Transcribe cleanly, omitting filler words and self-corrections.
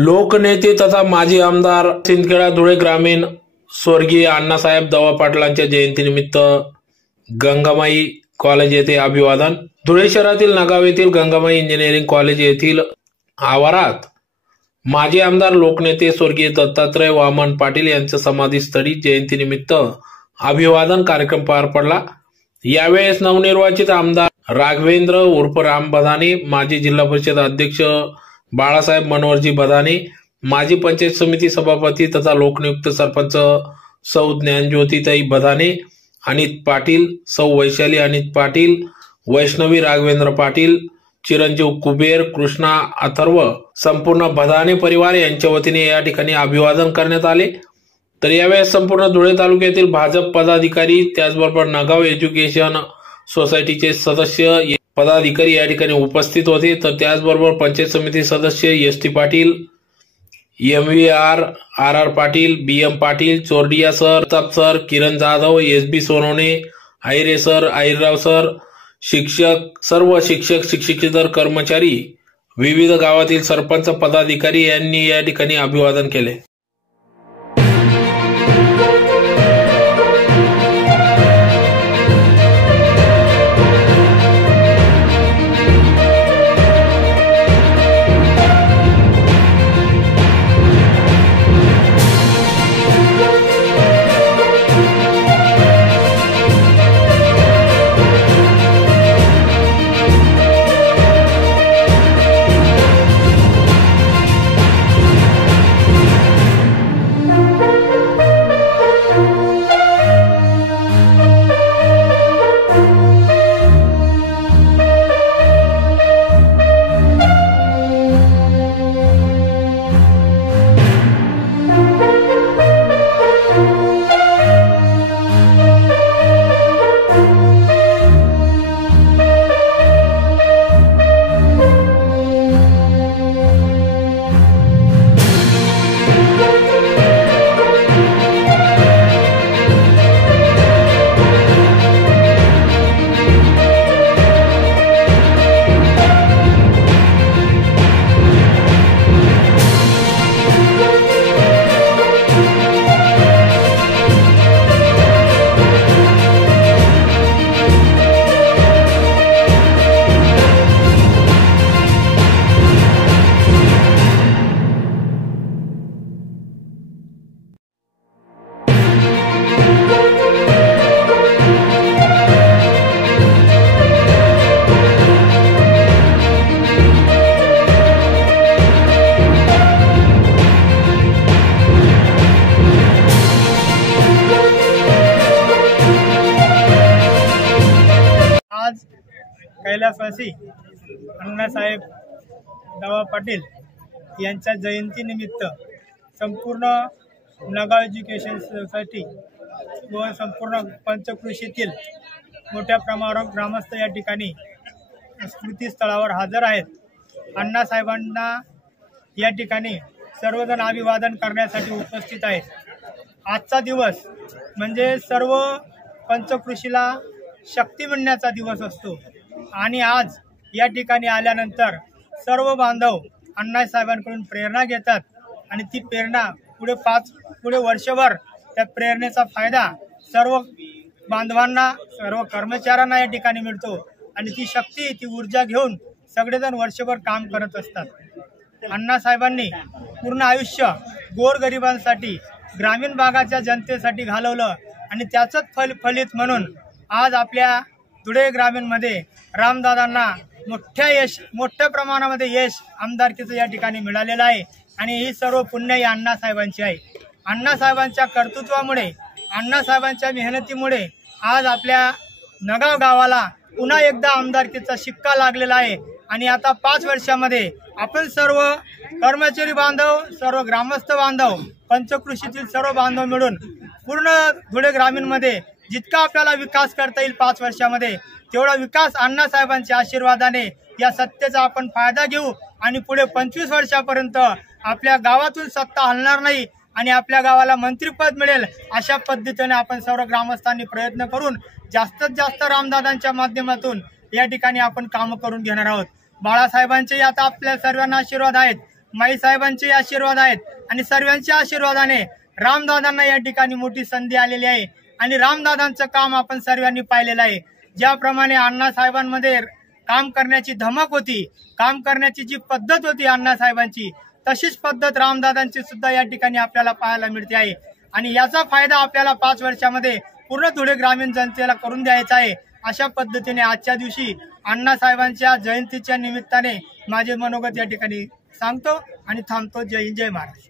लोकनेते तथा माजी आमदार सिंदखेडा धुळे ग्रामीण स्वर्गीय अण्णासाहेब दवा पाटलांच्या जयंतीनिमित्त गंगामाई कॉलेज येथे अभिवादन। धुळे शहरातील नगाव येथील गंगामाई इंजिनिअरिंग कॉलेज येथील आवारात माजी आमदार लोकनेते स्वर्गीय दत्तात्रय वामन पाटील यांच्या समाधीस्थळी जयंतीनिमित्त अभिवादन कार्यक्रम पार पडला। यावेळेस नवनिर्वाचित आमदार राघवेंद्र उर्फ राम बधाने, माजी जिल्हा परिषद अध्यक्ष बाळासाहेब मनोहरजी बधाने, माजी पंचायत समिती सभापती तथा लोकनियुक्त सरपंच सौ ज्ञानज्योतिताई बधाने, अनित पाटील, सौ वैशाली अनित पाटील, वैष्णवी राघवेंद्र पाटील, चिरंजीव कुबेर, कृष्णा अथर्व, संपूर्ण बधाने परिवार यांच्या वतीने या ठिकाणी अभिवादन करण्यात आले। तर यावेळेस संपूर्ण धुळे तालुक्यातील भाजप पदाधिकारी, त्याचबरोबर नगाव एज्युकेशन सोसायटीचे सदस्य पदाधिकारी या ठिकाणी उपस्थित होते। तर त्याचबरोबर पंचायत समिती सदस्य S T Patil, MVR RR Patil, BM Patil, Chordia sir, Pratap sir, Kiran Jadhav, SB Sonawane, Ayare sir, Ayarrao sir, शिक्षक, सर्व शिक्षक शिक्षकेतर कर्मचारी, विविध गावातील सरपंच पदाधिकारी यांनी या ठिकाणी अभिवादन केले। कैलासवासी अण्णासाहेब दवा पाटील यांच्या जयंतीनिमित्त संपूर्ण नगाव एज्युकेशन सोसायटी व संपूर्ण पंचकृषीतील मोठ्या प्रमाणावर ग्रामस्थ या ठिकाणी स्मृतीस्थळावर हजर आहेत। अण्णासाहेबांना या ठिकाणी सर्वजण अभिवादन करण्यासाठी उपस्थित आहेत। आजचा दिवस म्हणजे सर्व पंचकृषीला शक्ती मिळण्याचा दिवस असतो आणि आज या ठिकाणी आल्यानंतर सर्व बांधव अण्णासाहेबांकडून प्रेरणा घेतात आणि ती प्रेरणा पुढे वर्षभर त्या प्रेरणेचा फायदा सर्व बांधवांना, सर्व कर्मचाऱ्यांना या ठिकाणी मिळतो आणि ती शक्ती, ती ऊर्जा घेऊन सगळेजण वर्षभर काम करत असतात। अण्णासाहेबांनी पूर्ण आयुष्य गोरगरिबांसाठी, ग्रामीण भागाच्या जनतेसाठी घालवलं आणि त्याचंच फलित म्हणून आज आपल्या धुळे ग्रामीणमध्ये रामदादांना मोठ्या प्रमाणामध्ये यश आमदारकीचं या ठिकाणी मिळालेलं आहे आणि ही सर्व पुण्य ही अण्णासाहेबांची आहे। अण्णासाहेबांच्या कर्तृत्वामुळे, अण्णासाहेबांच्या मेहनतीमुळे आज आपल्या नगाव गावाला पुन्हा एकदा आमदारकीचा शिक्का लागलेला आहे आणि आता 5 वर्षामध्ये आपण सर्व कर्मचारी बांधव, सर्व ग्रामस्थ बांधव, पंचकृषीतील सर्व बांधव मिळून पूर्ण धुळे ग्रामीणमध्ये जितका आपल्याला विकास करता येईल 5 वर्षामध्ये तेवढा विकास अण्णासाहेबांच्या आशीर्वादाने या सत्तेचा आपण फायदा घेऊ आणि पुढे 25 वर्षापर्यंत आपल्या गावातून सत्ता हलणार नाही आणि आपल्या गावाला मंत्रिपद मिळेल अशा पद्धतीने आपण सर्व ग्रामस्थांनी प्रयत्न करून जास्तीत जास्त रामदादांच्या माध्यमातून या ठिकाणी आपण काम करून घेणार आहोत। बाळासाहेबांचे आता आपल्या सर्वांना आशीर्वाद आहेत, माईसाहेबांचे आशीर्वाद आहेत आणि सर्वांच्या आशीर्वादाने रामदादांना या ठिकाणी मोठी संधी आलेली आहे आणि रामदादांचं काम आपण सर्वांनी पाहिलेलं आहे। ज्याप्रमाणे अण्णासाहेबांमध्ये काम करण्याची धमक होती, काम करण्याची जी पद्धत होती अण्णासाहेबांची, तशीच पद्धत रामदादांची सुद्धा या ठिकाणी आपल्याला पाहायला मिळते आहे आणि याचा फायदा आपल्याला 5 वर्षामध्ये पूर्ण धुळे ग्रामीण जनतेला करून द्यायचा आहे। अशा पद्धतीने आजच्या दिवशी अण्णासाहेबांच्या जयंतीच्या निमित्ताने माझे मनोगत या ठिकाणी सांगतो आणि थांबतो। जय हिंद, जय महाराष्ट्र।